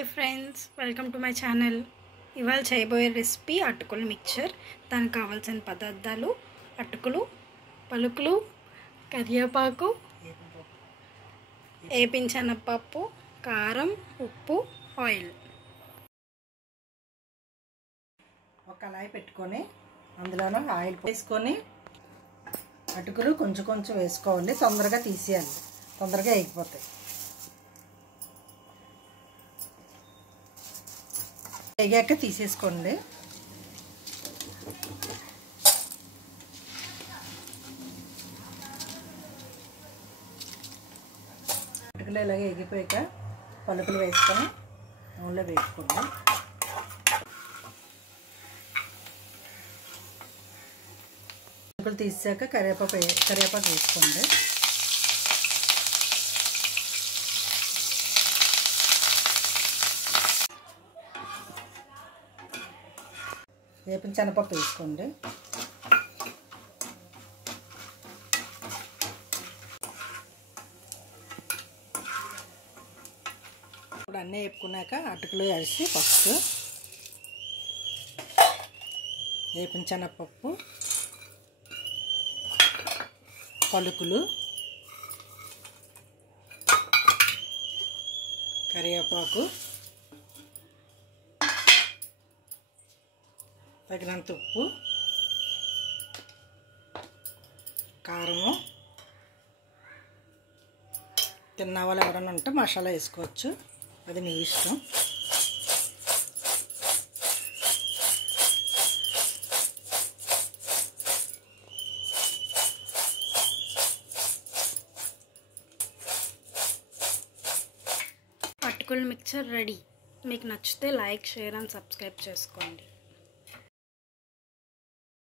Hey friends, welcome to my channel. ఇవాళ చేయబోయే recipe అటుకుల మిక్చర్. దానికి కావాల్సిన పదార్థాలు అటుకులు, పలుకులు, కరివేపాకు, ఏపించనపప్పు, కారం, ఉప్పు, ఆయిల్. ఒక కళాయి పెట్టుకొని అందులోనూ ఆయిల్ వేసుకొని అటుకులు కొంచెం కొంచెం వేసుకోవాలి. తొందరగా తీసేయాలి, తొందరగా వేగిపోతాయి. వేగాక తీసేసుకోండి. అటుకులు ఇలాగే వేగిపోయాక పలుకులు వేసుకొని నూనెలో వేసుకోండి. పలుకులు తీసాక కరివేపాకు వేసుకోండి. వేపిన శనగపప్పు వేసుకోండి. ఇప్పుడు అన్నీ వేపుకున్నాక అటుకులు వేసి ఫస్ట్ వేపిన శనగపప్పు, పలుకులు, కరివేపాకు, తగినంత ఉప్పు, కారము, తిన్న వాళ్ళు ఎవరైనా ఉంటే మసాలా వేసుకోవచ్చు, అది మీ ఇష్టం. అటుకుల మిక్చర్ రెడీ. మీకు నచ్చితే లైక్, షేర్ అండ్ సబ్స్క్రైబ్ చేసుకోండి.